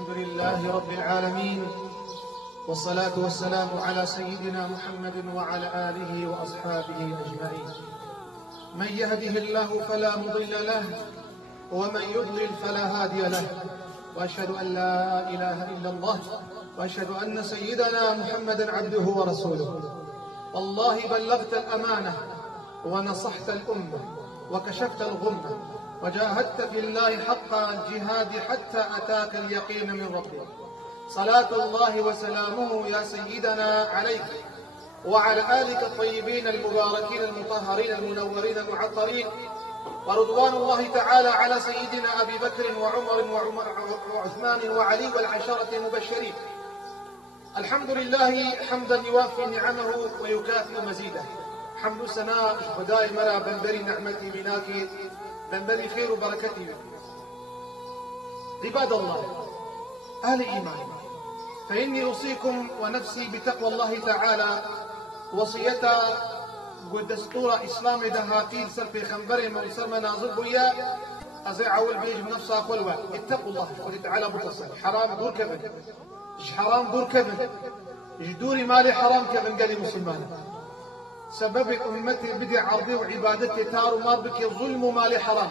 الحمد لله رب العالمين، والصلاة والسلام على سيدنا محمد وعلى آله وأصحابه أجمعين. من يهده الله فلا مضل له، ومن يضلل فلا هادي له، وأشهد أن لا إله إلا الله، وأشهد أن سيدنا محمدا عبده ورسوله. والله بلغت الأمانة ونصحت الأمة وكشفت الغمة وجاهدت في الله حق الجهاد حتى أتاك اليقين من ربك. صلاة الله وسلامه يا سيدنا عليك وعلى آلك الطيبين المباركين المطهرين المنورين المعطرين، ورضوان الله تعالى على سيدنا أبي بكر وعمر وعثمان وعلي والعشرة المبشرين. الحمد لله حمدا يوافي نعمه ويكافئ مزيده. حمد سناء خداي مرا بنبري نعمتي بناكي بنبري خير وبركتي. عباد الله أهل إيمان، فإني أوصيكم ونفسي بتقوى الله تعالى وصية ودستور إسلام دهاتيل سر في خنبري مرسر مناظر بويا أزيع أول بيج بنفسه أخوالوا. اتقوا الله قل تعالى بتصل حرام دور كبن، إيش حرام دور كبن، إيش دوري مالي حرام كبن قالي مسلمان. سبب أمتي بدي عرضي وعبادتي تار ومار بك ظلم مالي حرام.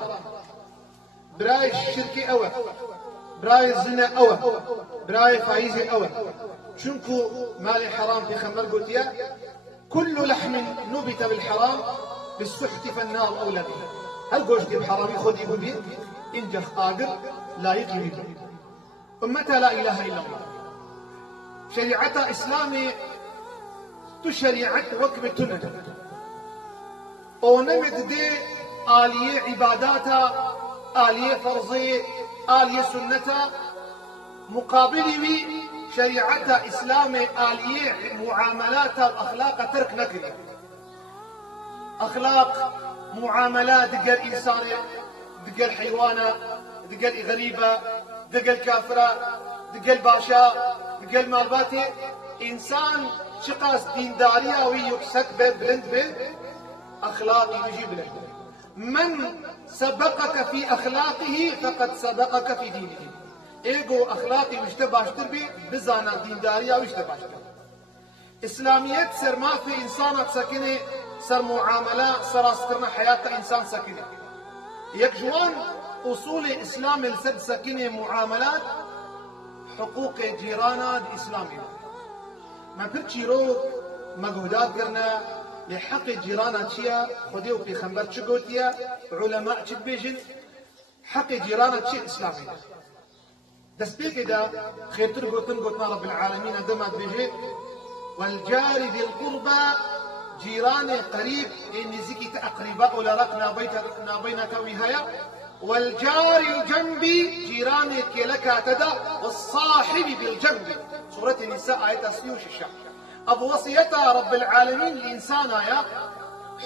براي الشركي أوى، براي الزنا أوى، براي فايزي أوى. شنكو مالي حرام في خمر قوتيا. كل لحم نبت بالحرام بالسحت فالنار أولى به. هل قوشتي بحرامي خذي ببي إنجخ قادر لا يقي به. أمتها لا إله إلا الله. شريعة إسلامي تشريعة وكبتنا ونمت دي آلية عباداتا، آلية فرضية، آلية سنتا مقابلي شريعة إسلامي آلية معاملاتا وأخلاق ترك نكري. أخلاق معاملات دقل إنسانة، دقل حيوانة، دقل غريبة، دقل كافرة، دقل باشا، دقل مالباتي. إنسان شقاس دينداريا ويكسك بلند أخلاقي يجيب له. من سبقك في أخلاقه فقد سبقك في دينه. إيجو أخلاقي مشتباشتر بي بزانا دينداريا ويشتباشتر. إسلاميات سر ما في إنسانة سكنة، سر معاملة سر أسكرنا حياة إنسان سكنة. يكجوان أصول إسلام السد سكنة معاملات حقوق جيرانا إسلامية. ما بتشيرو مجهودات قرنا لحق جيرانا تشيا خديو في خنبر تشقوتيا علماء تشبيجن حق جيرانا تشي إسلامي. دسبيك إذا خير تنقطنا رب العالمين دمت بيجي والجار ذي القربى جيران قريب إن زكي أقرباء ولا ركنا بينا تويهايا. والجار الجنبي جيران كيلكا تدا والصاحب بالجنب. سورة النساء آية 26. أبو وصيتها رب العالمين الإنسان يا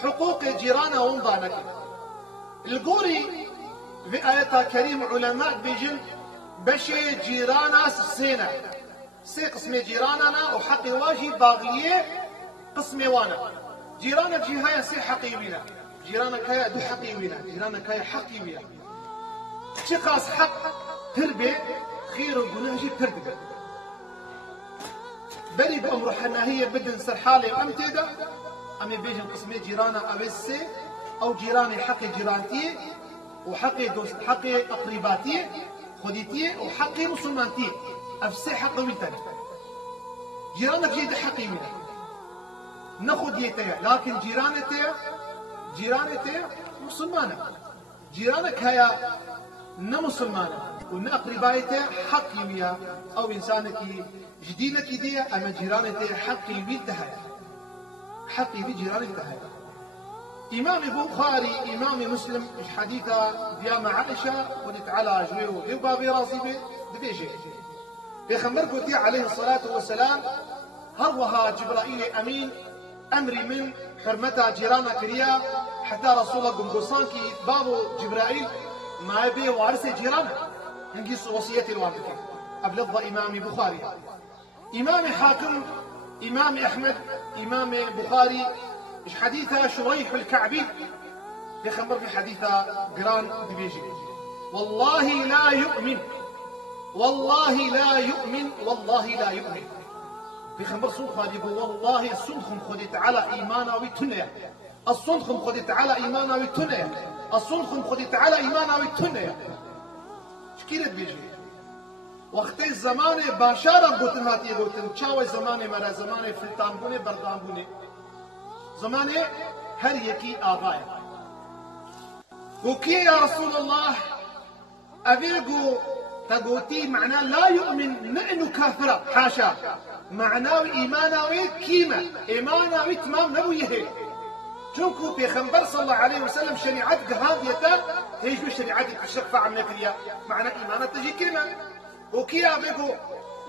حقوق جيرانه ومضانك. القوري في آية كريم علماء بيجن بشي جيرانا سينا سي قسمي جيراننا وحقي واجي باغليه قسمي وانا. جيرانك جهايا سي حقي وينا، جيرانك هيا دو حقي وينا، جيرانك هيا حقي وينا. شخص حق تربي خير وقناجي تربي بري بأمر حناهية بدن سرحالي وأمتدى أمي بيجن قسمي جيرانا أبسي أو جيراني حقي جيرانتي وحقي دوست حقي أقرباتي خديتي وحقي مسلمانتي أفسي حقي ويتاني. جيرانك جيد حقي وينا ناخد يتيا، لكن جيرانتي مسلمانة. جيرانك هيا نمسلمانة ونأقربايته حقي ويا أو إنسانك جدينك دي أما جيرانتي حقي بيدها حقي بجيرانتها. إمام بخاري إمام مسلم حديثة ديام عائشة ودت على جويه وبابي راسي بديجي بيخمركو تي عليه الصلاة والسلام هروها جبرائيل أمين أمري من حرمتها جيرانا كريا حتى رسول الله قمقصان كي بابو جبرائيل ما يبي وارث جيرانا نقيس وصية الوالدين. أبلغ إمام بخاري، إمام حاكم، إمام أحمد، إمام بخاري حديثة شريح الكعبي يخبر في حديثة قران دبيجي والله لا يؤمن والله لا يؤمن والله لا يؤمن في خمر صنخ يقول والله الصنخم خدت على إيمانا ويتنيا الصنخم خدت على إيمانا ويتنيا الصنخم خدت على إيمانا ويتنيا شكيرت بيجي وقت الزمان باشارة قوتن هاتي قوتن شاوي زمان مرا زمان فلتان بوني بردان بوني زمان هر يكي آغايا وكي يا رسول الله أبيقو تقوتي معناه لا يؤمن نعنو كافرة حاشا معناه إيماناوي كيمة إيماناوي تمام نبويه جنكو بيخنبر صلى الله عليه وسلم شريعة قهادية تيجو شريعة الشرفة عن نكريا معنى إيمانات تجي كلمة وكيا بيقو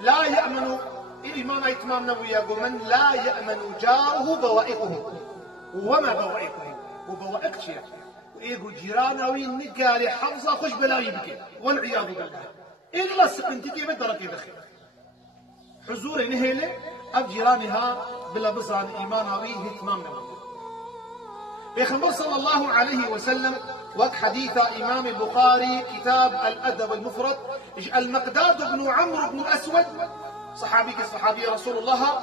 لا يأمن الإيمان إتمام نبويه من لا يأمن جاره بوائقه وما بوائقه وبوائق شيء وإيقو جيراناوي نقالي حفظة خش بلاوي بكي والعياذ بالله إغلا سقنتي كيف دركي دخل حضور نهيلة أب جيرانها بلا بصان إيماناوي هتمام نبويه بيخبر صلى الله عليه وسلم وقت حديث إمام البخاري كتاب الأدب المفرد المقداد بن عمرو بن الأسود صحابي رسول الله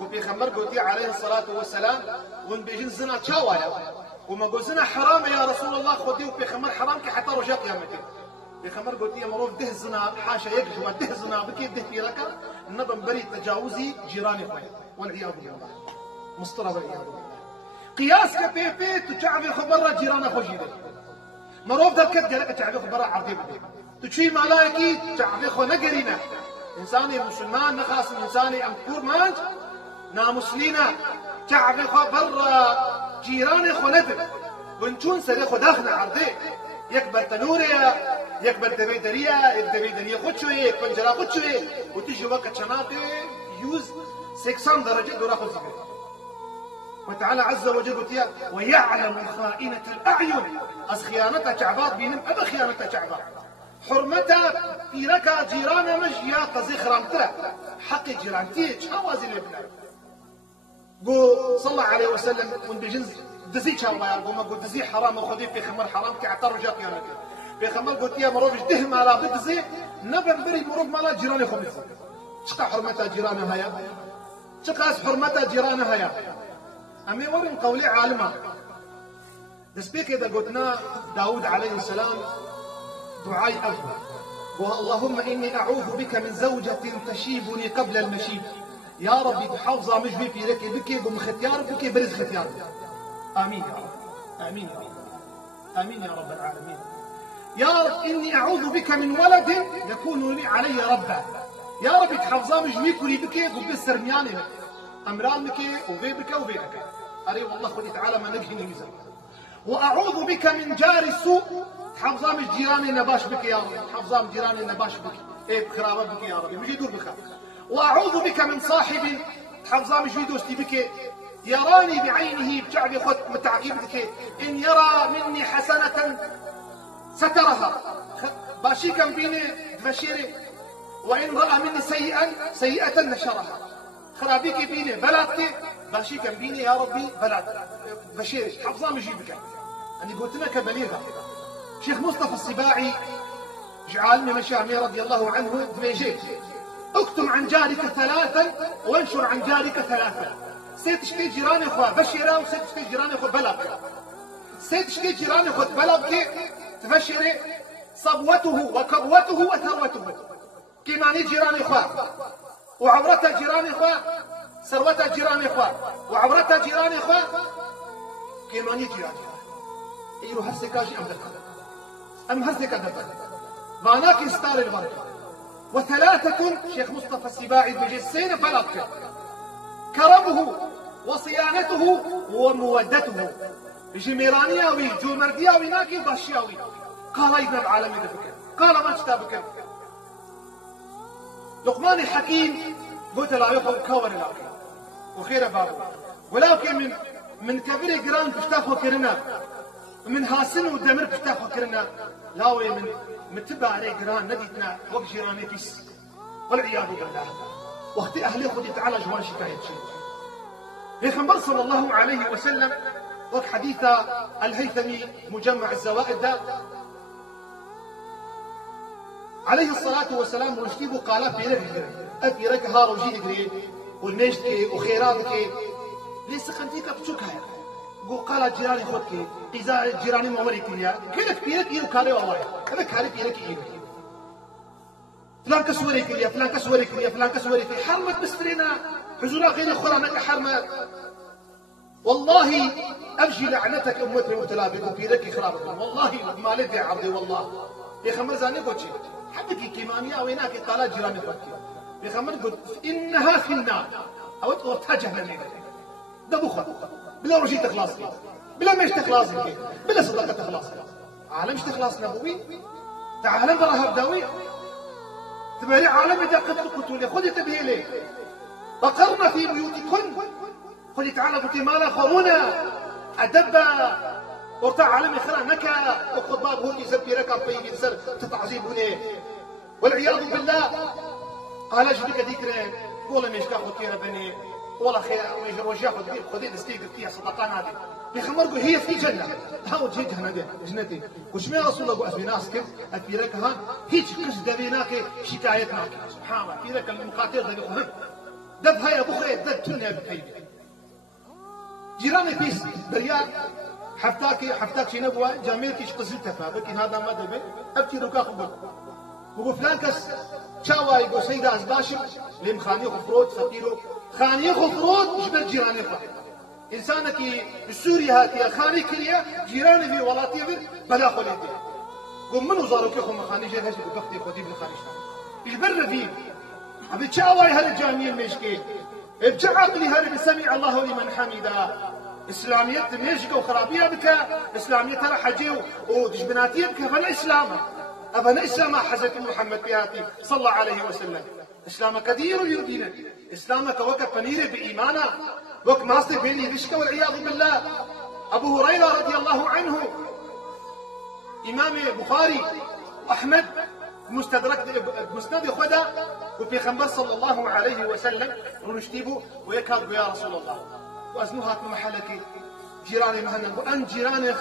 وبيخبر قلتي عليه الصلاة والسلام وان بيجن زنا تشاولا وما قل زنا حرام يا رسول الله خدي وبيخبر حرام كي حتى رجاء قيامتي بيخبر قلتي مروف ده زنا حاشا يكجوا ده زنا بكي ده تيركا نبن بري تجاوزي جيراني خوي والعياذ بالله مصطرب والعياذ بالله قياس كبيبي تشعبي خبرة جيران خوشي ده مروف ده كد قالك تشعبي خبرة عرضي بده تشي ملاكي تشعبي خو نقرينا إنساني مسلمان نخاص إنساني أمكور مانج نامسلينا تشعبي خبرة جيران خو ندر ونشون سري خو داخل عرضي يكبر تنوريا يكبر دبيدريا الدبيدريا خد شوية بنجرا خد شوية وتجي وقت شناطي يوز 600 درجة دورا خد زبير وتعالى عز وجل قلت ويعلم خائنة الأعين أس خيانتها شعبات بينم أبا خيانتها شعبات حرمتها في ركا جيران مجيا قزي خرامتها حق جيرانتي شاوازي اللي بنا قو صلى الله عليه وسلم من بجنز دزي شاوازي قو ما قو دزي حرام وخذي في خمر حرام كعطر رجاء قيامتي في خمر قلت يا مروفش ده مالا بدزي نبن بري مروف مالا جيراني خمس شقا حرمتها جيرانها يا شقا حرمتها جيرانها يا أمي ورن قولي عالمة دسبيك إذا قلتنا داود عليه السلام دعاي أفضل اللهم إني أعوذ بك من زوجة تشيبني قبل المشيب يا ربي تحافظ مجبي في لك بكي قم ختيار بكي برز ختيار آمين يا رب آمين يا رب آمين يا رب العالمين يا رب إني أعوذ بك من ولد يكون لي علي ربا يا ربي تحافظ مجبي كلي بكي قم بسرمياني أمران بكي وبي بك وبي بك أري والله خذي تعالى ما نجهني ميزان وأعوذ بك من جار السوء حفظام الجيران نباش بك يا رب حفظام جيران نباش بك إيه بخرابة بك يا رب مش يدور بك وأعوذ بك من صاحب حفظام جيدوستي بك يراني بعينه بشعب خد متعقيب بك إن يرى مني حسنة سترها باشيكا بيني تفشيري وإن رأى مني سيئة نشرها خرابيك بيني بلادك باشي كان بيني يا ربي بلاد بشير حفظام يجيبك أنا قلت لك بليغة شيخ مصطفى السباعي جعلني مشامي رضي الله عنه دميجيت اكتم عن جارك ثلاثا وانشر عن جارك ثلاثا سيتشكي جيراني اخوة بشيرة وسيتشكي جيراني اخوة بلغك سيتشكي جيراني اخوة بلغك تفشري صبوته وكبوته وثروته كيماني جيراني اخوة وعورتها جيراني اخوة ثروتها جيراني اخوة وعورتها جيراني اخوة كيماني جيراني ايوه هسكاجي ام هسكا دبك معناك يستار البركة وثلاثة شيخ مصطفى السباعي بجسين بلغك كرمه وصيانته ومودته جميرانياوي جومردياوي ناكي باشياوي قال ابن العالمين بك قال ما اشتابك لقمان الحكيم قلت لا يقوم كور لكن وخير بابه ولكن من كبير جران بشتافه كرنا من هاسن ودمر بشتافه كرنا لاوي من متبع عليه جران نديتنا وقت جيراني كيس والعياذ بالله وقت اهلي خذي تعالى جوان شكايه شيء بيغمبر صلى الله عليه وسلم وقت حديث الهيثمي مجمع الزوائد ده عليه الصلاة والسلام رشتيبو قالا بيرك هارو جي إجري والمجد وخيراتك ليس خنتيك بتشوك هاي قو قال جيراني خودك إذا جيراني موري كليا كلك بيرك إيرو كاري ووايا هذا كاري بيرك إيرو فلان كسوري كليا فلان كسوري كليا فلان كسوري كليا حرمت بسترينا حزولا غير خرانك حرمت والله أبجي لعنتك أمتي وتلابك وبيرك خرابك والله ما لدي عبدي والله يا خمر زاني قلت شيء حدك كيمانيا ويناك قال جيراني خودك يا خمر قلت إنها في النار أو تغرتها جهنم ده بخر بلا رشيد تخلاصي بلا مش تخلاصي بلا صدقة تخلاصي عالم مش تخلاص نبوي تعالم براها بداوي تبالي عالم إذا قد قتولي خذي تبهي لي بقرنا في بيوتكن خذي تعالى قلت مالا خرونا أدبا وقتها عالم يخرى نكا وخذ باب هو يسبي ركب طيب سر تتعذيبني والعياذ بالله قال اجبك ذكرين قول مش كاخذ كيرا بني والله خير وش ياخذ خذي الاستيق فيها صدقان هذه بيخمر قول هي في جنه هاو جي جنتي وش ما رسول الله اسمي ناس كيف افيرك ها هيك كش دبيناك شكايتنا سبحان الله افيرك المقاتل ذي خذ دب هاي ابو خير دب تلنا بخير جيراني بيس بريال حفتاك شي نبوه جاميلك قزلتها فبكي هذا ما دبي ابكي ركاخ بقول فلان كس شاوا يقول سيدة أزباشم لم خاني خفروت فقيرو خاني خفروت جبر جيراني خفروت إنسانك سوريا هاتيا خاني كريا جيراني في ولاتي بر بلا خليتي قم منو زاروكي خم خاني جير هشي بكفتي خدي بالخارج جبر فيه أبي شاوا هذا الجامعين مشكي ابجع عقلي هذا بسمع الله لمن حمده إسلامية ميشقة وخرابية بك إسلامية ترى حجي ودجبناتي بك فلا إسلامه أبنا إسلام حزت محمد بياتي صلى الله عليه وسلم إسلام كثير يدينا إسلامك وقت فنير بإيمانا وقت ماستي بيني بشكة والعياذ بالله أبو هريرة رضي الله عنه إمام بخاري أحمد مستدرك مسند خدا وفي خنبر صلى الله عليه وسلم ونشتيبه ويكاد يا رسول الله وأزنوها محلك جيراني مهنا وأن جيراني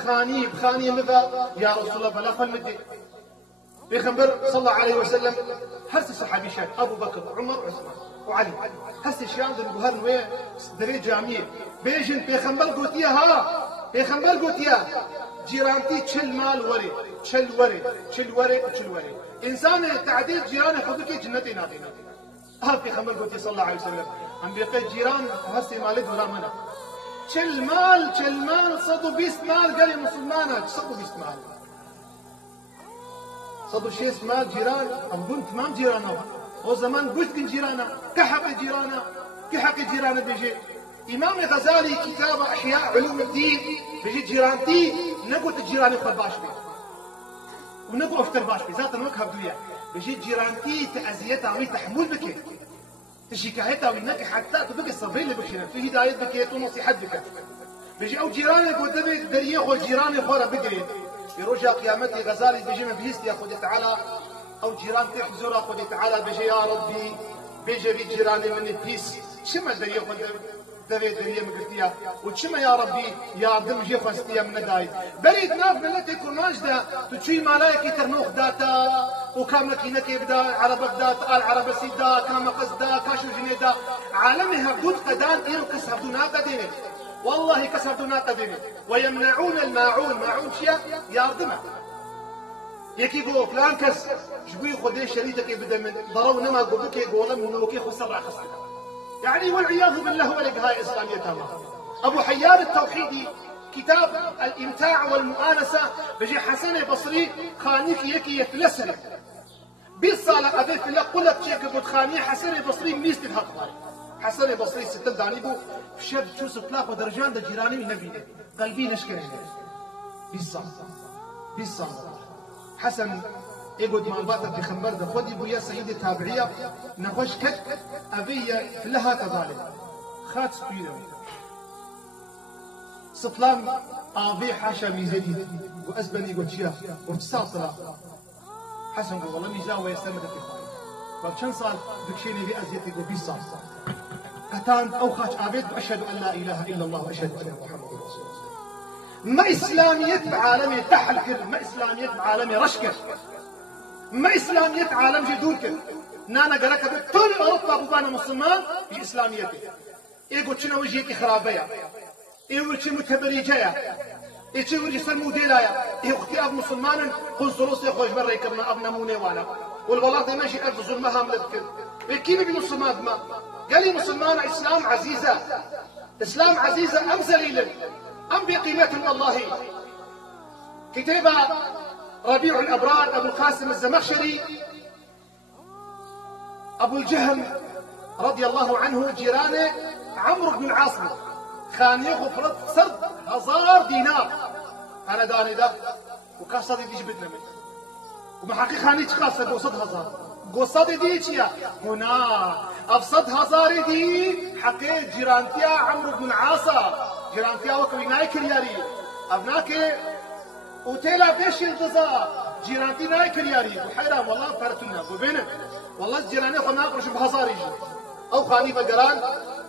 خاني مذا يا رسول الله بلا فالمدي بيخبر صلى الله عليه وسلم هرس الصحابي شاب ابو بكر وعمر وعثمان وعلي هرس الشيام ذي بهر نويه دري جامعيه بيجن بيخبر قوتيا ها بيخبر قوتيا جيرانتي تشل مال وري تشل وري انسان تعديل جيرانه خذك جنتي ناطينا ها بيخبر قوتيا صلى الله عليه وسلم عم بيقول جيران هرس مالد ولا منا تشل مال صدو بيست مال قال مسلمانه صدو بيست مال صدو شيس مال جيران أم بنت مام جيرانا هو زمان قلت كن جيرانا كحق جيرانا بيجي إمام الغزالي كتاب أحياء علوم الدين بيجي جيرانتي نقول الجيران يخبر باش بي ونقول أفتر باش بي ذات الوقت هبدويا بيجي جيرانتي تأذيتها وي تحمل بك تشكايتها وإنك حتى تبقى الصبرين اللي بكينا في هداية بك ونصيحة بك بيجي أو جيران يقول دبي دريه خو جيران يخورا بقري يرجع قيامتي غزالي بيجي من بيست يا خدي تعالى او جيران تحزر خدي تعالى بيجي يا ربي بيجي في جيراني من بيس شما دري خد دري مقلتيا وشما يا ربي يا دم جي فاستيا من داي بريد ناف ملتي كرماجدا تشي ملايكي ترنوخ داتا وكامك هناك يبدا عربك داتا العرب سيدا كامك قصدا كاشو جنيدا عالمي هبدود قدان ايرو كسبدونا قدين والله كسبتنا قدمه ويمنعون الماعون شيء ياردمه يكيبو فلان كس جبي خدي شريتك يبدا من ضروا نما قبوك يقول من وكي خسر خسر يعني والعياذ بالله هو هاي اسلاميه تمام ابو حيان التوحيدي كتاب الامتاع والمؤانسه بجي حسن بصري خانيك يكي يفلسر بالصالة أبي في الله قلت شيء قلت خاني حسن بصري ميست الهقباري حسن بصري ستة دانيبو شاب شوسف لاخو درجان دا جيراني النبي قلبي نشكر بالصالة حسن يقعد مع الباطل في خنبر ده خدي بويا سيدي تابعية نخش كت أبي في لها كذلك خات سبيرو سطلان أبي حاشا ميزاني وأزبني قلت شيا وارتسال صلاة حسن قال والله ميزان ويستمد في خاي فكان صار بكشيني بأزيتي يقول 20 سال قتان أو خاش عبيد وأشهد أن لا إله إلا الله وأشهد أن محمد رسول الله ما إسلامية بعالمي تحلكر ما إسلامية بعالمي رشكر ما إسلامية عالم جدورك نانا قالك طول أوروبا ببانا مسلمان بإسلاميته إيقو تشنا وجيكي خرابية إيقو تشي متبريجية إيقو تشي موديلايا إيقو اختي أب مسلمان قنص روسيا خوش برا يكرنا أب نموني وانا والبلاط ماشي أرض ظلمها ملذكر كيف بمسلمان ما قال لي مسلمان إسلام عزيزة إسلام عزيزة أم ذليلة أم بقيمة والله كتاب ربيع الأبرار أبو القاسم الزمخشري أبو الجهم رضي الله عنه جيرانه عمرو بن العاص خان ياخذ فرض سرد 1000 دينار أنا داني ده وكاسة دي جبتنا منه ومحقق خاني تخاصة بوصد 1000 قصة دي تيا هنا أبسط 1000 دي حقيقة جيرانتيا عمرو بن العاص جيرانتيا وكويناي كرياري أبناك وتيلا بيش الغذاء جيرانتي ناي كرياري وحيرام والله فرتنا وبينك والله جيراني خلنا نقرش بهزاري أو خاني بقران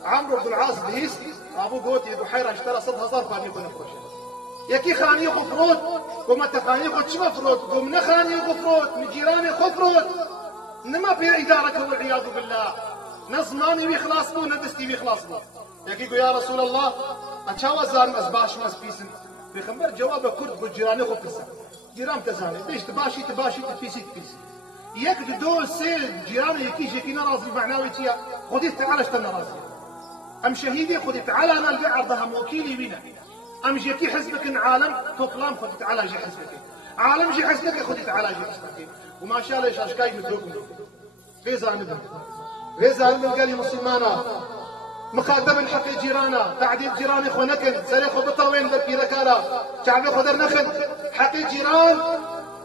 عمرو بن العاص بيس أبو قوتي بحيرة اشترى 6000 خاني بنفرش يكي خاني خفروت وما تخاني خد شو مفروت قمنا خاني خفروت من جيراني خفروت نما في إدارك والعياذ بالله نصماني بيخلاصبون ندستي بيخلاصبون يكي يا رسول الله أتشاوى زار مزباش ماس بيسن بخمر جوابه كرد بالجيراني خفرسا جيران تزاني ليش تباشي تبيسي يكد دول سيل جيراني يكيش يكي نرازي معناوي تيا خذي تعالى اشتنا رازي أم شهيدي خذي تعالى أنا اللي عرضها موكيلي بينا أم جيكي حزبك إن عالم توكلام خذي تعالى جي حزبك عالم جي حزبك خذي تعالى جي حزبك وما شاء الله إيش أشكاي مدوكم غيزا نبن قال لي مسلمانا مقدم حق جيرانا تعديل جيراني خونكن سريخو بطروين بركي ذكارا شعبي خدر نخن حق جيران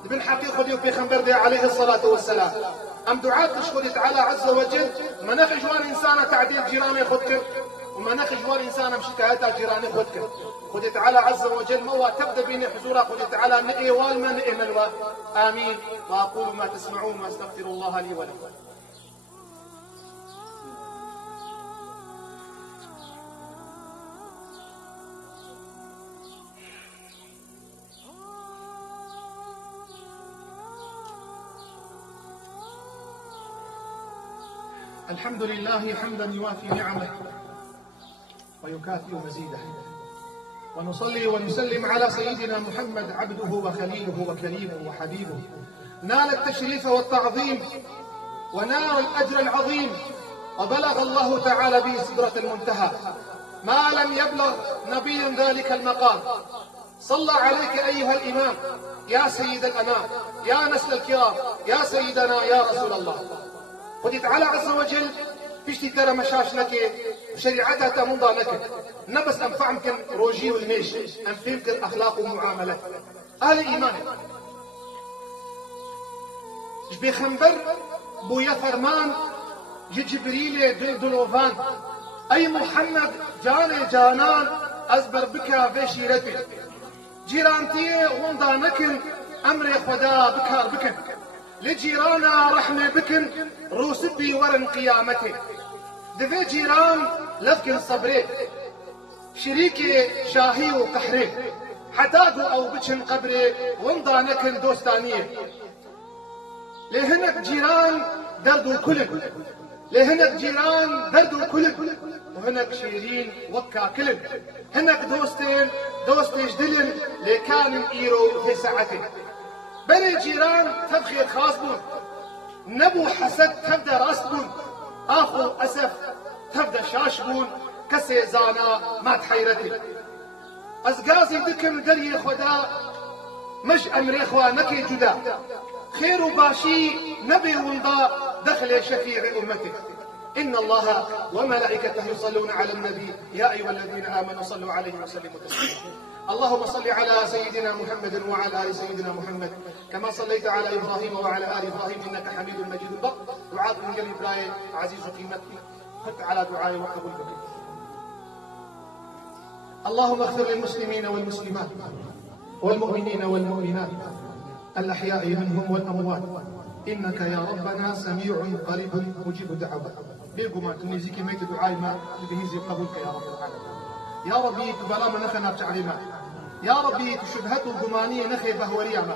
ابن حقي خذي في خنبر عليه الصلاة والسلام أم دعاء تشكر تعالى عز وجل ما نخي جوان إنسان تعديل جيراني خذك وما نخي جوان إنسان مشتهاتا جيراني خذك خذ تعالى عز وجل موا تبدأ بين حزورا خذ تعالى نئي والما نئي ملوى آمين وأقول ما تسمعون وأستغفر الله لي ولكم الحمد لله حمدا يوافي نعمه ويكافئ مزيده ونصلي ونسلم على سيدنا محمد عبده وخليله وكريمه وحبيبه نال التشريف والتعظيم ونال الأجر العظيم وبلغ الله تعالى به سدرة المنتهى ما لم يبلغ نبي ذلك المقام صلى عليك أيها الإمام يا سيد الأنام يا نسل الكرام يا سيدنا يا رسول الله خذ تعالى عز وجل بيشتي ترى مشاش لك وشريعتها تمضى لك نبس أنفعمك روجي والميش أنفهمك الأخلاق ومعاملات أهل إيمان بخنبر بويا فرمان جبريل دلوفان أي محمد جاني جانان أزبر بك في شيرتي جيرانتي ونضا نكن أمري خدا بكار بكن لجيرانا رحمة بكن روسبي ورن قيامتي دفي جيران لفكن صبري شريكي شاهي وقحري حتاقو أو بكن قبري ونضا نكن دوستانية لهنك جيران دردو الكل لهنك جيران دردو الكل وهنك شيرين وكا كلن هنك دوستي جدلن لكان إيرو في ساعته بني جيران تبخير خاص بون نبو حسد تبدا راس بون اخو اسف تبدا شاش بون كسي زانا ما تحيرتي ازقازي بكم دري خدا مش امري اخوانك جدا خير وباشي نبي ونضا دخل شفيع امتك إن الله وملائكته يصلون على النبي يا أيها الذين آمنوا صلوا عليه وسلموا تسليما اللهم صل على سيدنا محمد وعلى آل سيدنا محمد كما صليت على إبراهيم وعلى آل إبراهيم إنك حميد مجيد دعاء من قلب إبراهيم عزيز قيمتك خذ على دعائي وقبول بك اللهم اغفر للمسلمين والمسلمات والمؤمنين والمؤمنات الأحياء منهم والأموات إنك يا ربنا سميع قريب مجيب دعوة بيقو ما تنزيك ميت دعاء ما بهزي قبولك يا رب العالمين يا ربي تبلا من نخنا بتعليمات يا ربي تشبهته الجمانية نخي بهوريما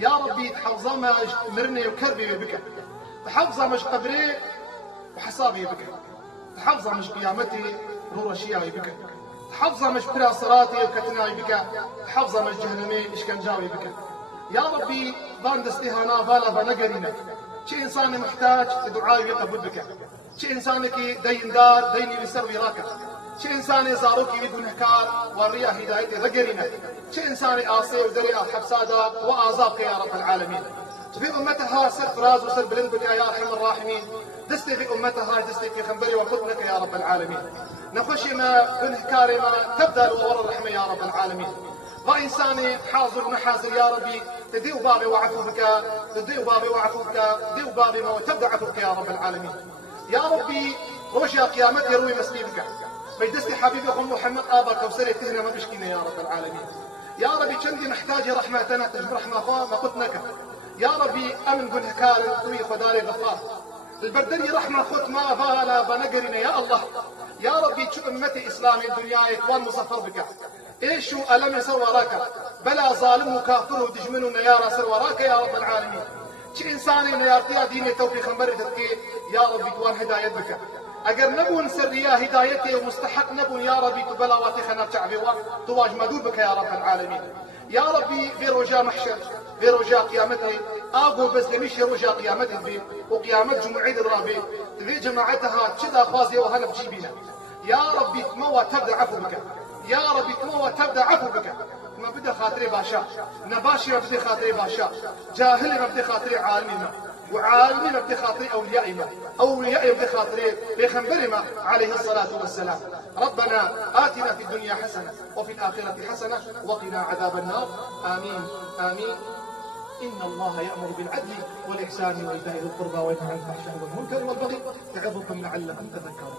يا ربي تحفظا ما مرني وكربي بك، تحفظا مش قبري وحسابي بك، تحفظا مش قيامتي رورشياي بك، تحفظا مش برا صراتي وكتناي بك، تحفظا مش جهنمي اشكنجاوي بك. يا ربي بان دستيهانا بالا بنقرينا شي انسان محتاج لدعاء يقبل بك، شي انسانك دين دار ديني بسر راكب، شي انسان زاروك بدون هكار والريا هدايتي ذكرنا، شي انسان آسي ودري حبسادا وآزابك يا رب العالمين. في امتها سر فراز وسر بلند بك يا ارحم الراحمين، دستي في امتها دستي في خنبري وخذنك يا رب العالمين. نخشي ما بنهكاري ما تبدا وورا الرحمه يا رب العالمين. وإنساني حاضر ونحاضر يا ربي تديو بابي وعفوك، تديو بابي وعفوك، تديو بابي وتبدأ عفوك يا رب العالمين. يا ربي رجع قيامتي روي مسلمك فيدستي حبيبي أخو محمد آبا كوسري تهنا ما بشكينا يا رب العالمين. يا ربي كندي نحتاج رحمتنا تجب رحمة أخوة ما قلتنك. يا ربي أمن قل هكار توي خداري غفار البردري رحمة خط ما بالا بنقرنا يا الله. يا ربي شو أمتي إسلامي الدنيا يتوان مصفر بك إيش ألم يسر وراك بلا ظالم وكافر ودجمن نيارا سر وراك يا رب العالمين. شي إنساني نيارتيا ديني توفيق خنبري تذكي يا ربي توان هداية بك أجر نبون سريا هدايتي ومستحق نبون يا ربي تبلا واتي خنا شعبي تواج مدود بك يا رب العالمين. يا ربي في رجاء محشر في رجاء قيامتي أبو بس لمشي رجاء قيامتي بي وقيامت جمعيد الرابي في جماعتها كذا خازي وهنا بجيبنا. يا ربي تموى تبدأ عفو بك، يا ربي تموى تبدأ عفو بك. ما بدي خاطري باشا نباشي ما بدي خاطري باشا جاهلي ما بدي خاطري عالمنا وعالمي ما بدي خاطري أوليائنا أوليائي بدي خاطري بيخنبرنا عليه الصلاة والسلام. ربنا آتنا في الدنيا حسنة وفي الآخرة حسنة وقنا عذاب النار. آمين آمين. إن الله يأمر بالعدل والإحسان وإيتاء ذي القربى وينهى عن الفحشاء والمنكر والبغي يعظكم لعلكم تذكرون.